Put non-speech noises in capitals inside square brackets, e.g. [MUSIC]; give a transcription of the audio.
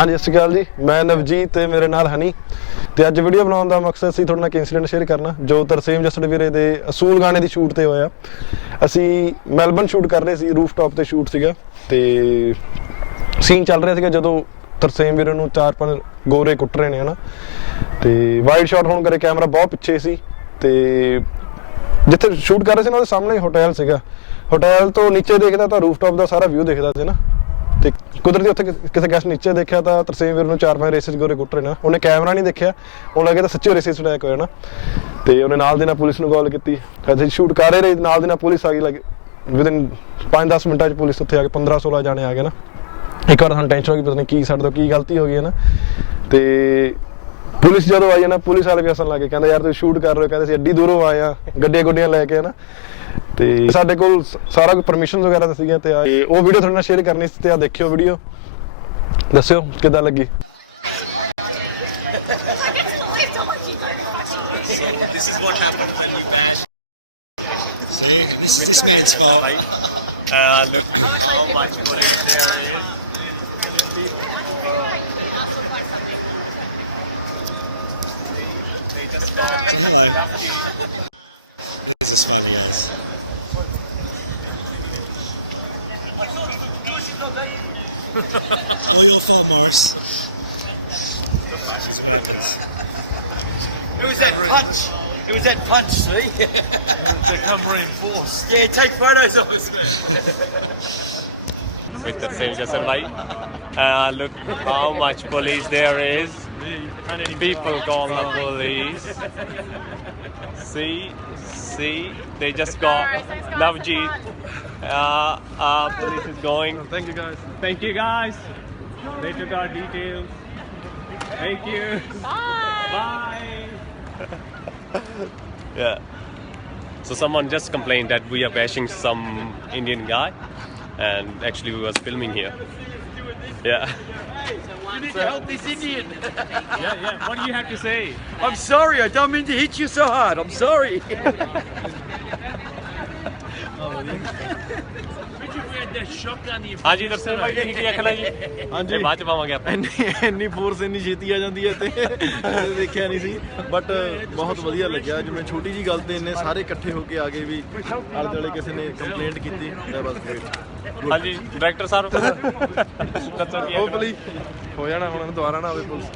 ਹਾਂਜੀ, ਸਤਿ ਸ਼੍ਰੀ ਅਕਾਲ ਜੀ। ਮੈਂ ਨਵਜੀਤ ਤੇ ਮੇਰੇ ਨਾਲ ਹਨੀ। ਤੇ ਅੱਜ ਵੀਡੀਓ ਬਣਾਉਣ ਦਾ ਮਕਸਦ ਸੀ ਤੁਹਾਡੇ ਨਾਲ ਇੱਕ ਇਨਸੀਡੈਂਟ ਸ਼ੇਅਰ ਕਰਨਾ, ਜੋ ਤਰਸੇਮ ਜਸੜ ਵੀਰੇ ਦੇ ਅਸੂਲ ਗਾਣੇ ਦੀ ਸ਼ੂਟ ਤੇ ਹੋਇਆ। ਅਸੀਂ ਮੈਲਬਨ ਸ਼ੂਟ ਕਰ ਰਹੇ ਸੀ ਰੂਫਟਾਪ ਤੇ ਸ਼ੂਟ ਸੀਗਾ। ਤੇ ਸੀਨ ਚੱਲ ਰਿਹਾ ਸੀਗਾ ਜਦੋਂ ਤਰਸੇਮ ਵੀਰੇ ਨੂੰ ਚਾਰ ਪੰਜ ਗੋਰੇ ਕੁੱਟ ਰਹੇ ਨੇ, ਹਨਾ। ਤੇ ਵਾਈਡ ਸ਼ਾਟ ਹੋਣ ਕਰਕੇ ਕੈਮਰਾ ਬਹੁਤ ਪਿੱਛੇ ਸੀ। ਤੇ ਜਿੱਥੇ ਸ਼ੂਟ ਕਰ ਰਹੇ ਸੀ ਨਾ, ਉਹਦੇ ਸਾਹਮਣੇ ਹੋਟਲ ਸੀਗਾ। ਹੋਟਲ ਤੋਂ ਨੀਚੇ ਦੇਖਦਾ ਤਾਂ ਰੂਫਟਾਪ ਦਾ ਸਾਰਾ ਵਿਊ ਦੇਖਦਾ ਸੀ ਨਾ। ਤੇ ਕੁਦਰਤੀ ਉੱਥੇ ਕਿ- ਕਿਸੇ ਗੈਸਟ ਨੀਚੇ ਦੇਖਿਆ ਤਾਂ ਤਰਸੇਮ ਵੀਰ ਨੂੰ ਚਾਰ ਪੰਜ ਰੇਸਿਸ ਗੋਰੇ ਕੁੱਟ ਰਹੇ ਨਾ। ਉਹਨੇ ਕੈਮਰਾ ਨਹੀਂ ਦੇਖਿਆ। ਉਹਨੂੰ ਲੱਗਿਆ ਤਾਂ ਸੱਚੀ ਰੇਸਿਸ ਅਟੈਕ ਹੋਇਆ ਨਾ। ਤੇ ਉਹਨੇ ਨਾਲ ਦੇ ਨਾਲ ਪੁਲਿਸ ਨੂੰ ਕਾਲ ਕੀਤੀ। ਅਸੀਂ ਸ਼ੂਟ ਕਰ ਰਹੇ ਰਹੇ, ਨਾਲ ਦੇ ਨਾਲ ਪੁਲਿਸ ਆ ਗਈ ਲੱਗ। ਵਿਦਿਨ 5-10 ਮਿੰਟਾਂ 'ਚ ਪੁਲਿਸ ਉੱਥੇ ਆ ਕੇ 15-16 ਜਾਣੇ ਆ ਗਏ ਨਾ। ਇੱਕ ਵਾਰ ਸਾਨੂੰ ਟੈਨਸ਼ਨ ਹੋ ਗਈ, ਪਤਾ ਨਹੀਂ ਕੀ ਸਾਡੇ ਤੋਂ ਕੀ ਗਲਤੀ ਹੋ ਗਈ ਹੈ ਨਾ। ਤੇ ਪੁਲਿਸ ਜਦੋਂ ਆਈ ਹੈ ਨਾ, ਪੁਲਿਸ ਵਾਲੇ ਵੀ ਹੱਸਣ ਲੱਗੇ ਕਹਿੰਦੇ ਯਾਰ ਤੁਸੀਂ ਸ਼ੂਟ ਕਰ ਰਹੇ ਹੋ, ਕਹਿੰਦੇ ਸੀ ਐਡੀ ਦੂਰੋਂ ਆਏ ਆ ਗੱਡੀਆਂ ਗੁੱਡੀਆਂ ਲੈ ਕੇ ਨਾ। ਤੇ ਸਾਡੇ ਕੋਲ ਸ- ਸਾਰਾ ਕੁਝ ਪਰਮਿਸ਼ਨ ਵਗੈਰਾ ਤਾਂ ਸੀਗੀਆਂ ਤੇ ਆ ਤੇ ਉਹ ਵੀਡੀਓ ਤੁਹਾਡੇ ਨਾਲ ਸ਼ੇਅਰ ਕਰਨੀ ਸੀ ਤੇ ਆ ਦੇਖਿਓ ਵੀਡੀਓ ਦੱਸਿਓ ਕਿੱਦਾਂ ਲੱਗੀ Uh, look how much good there is. They just got punch. It was that punch, see? [LAUGHS] they come reinforced. Yeah, take photos of us, With the same light. Uh, look how much police there is. People call the police. See, see, they just got Love G. Uh, uh, police is going. Oh, thank you guys. Thank you guys. They took our details. Thank you. Bye. Bye. [LAUGHS] yeah. So someone just complained that we are bashing some Indian guy, and actually we was filming here. Yeah. You need to help this Indian. [LAUGHS] Yeah, yeah. What do you have to say? I'm sorry, I don't mean to hit you so hard. I'm sorry. [LAUGHS] ਹਾਂਜੀ ਦਰਸ਼ਨ ਭਾਈ ਜੀ ਕੀ ਆਖਣਾ ਜੀ ਹਾਂਜੀ। ਇਹ ਬਾਅਦ ਚ ਪਾਵਾਂਗੇ ਆਪਾਂ ਇੰਨੀ ਇੰਨੀ ਫੋਰਸ ਇੰਨੀ ਛੇਤੀ ਆ ਜਾਂਦੀ ਹੈ ਤੇ ਦੇਖਿਆ ਨਹੀਂ ਸੀ ਬਟ ਬਹੁਤ ਵਧੀਆ ਲੱਗਿਆ ਜਿਵੇਂ ਛੋਟੀ ਜੀ ਗੱਲ ਤੇ ਇੰਨੇ ਸਾਰੇ ਇਕੱਠੇ ਹੋ ਕੇ ਆ ਗਏ ਵੀ ਆਲੇ ਦੁਆਲੇ ਕਿਸੇ ਨੇ ਕੰਪਲੇਂਟ ਕੀਤੀ that was great. ਹਾਂਜੀ ਡਾਇਰੈਕਟਰ ਸਾਹਿਬ [LAUGHS] ਦੱਸੋ ਕੀ? ਹੋਪਲੀ ਹੋ ਜਾਣਾ ਹੁਣ ਦੁਬਾਰਾ ਨਾ ਆਵੇ ਪੁਲਿਸ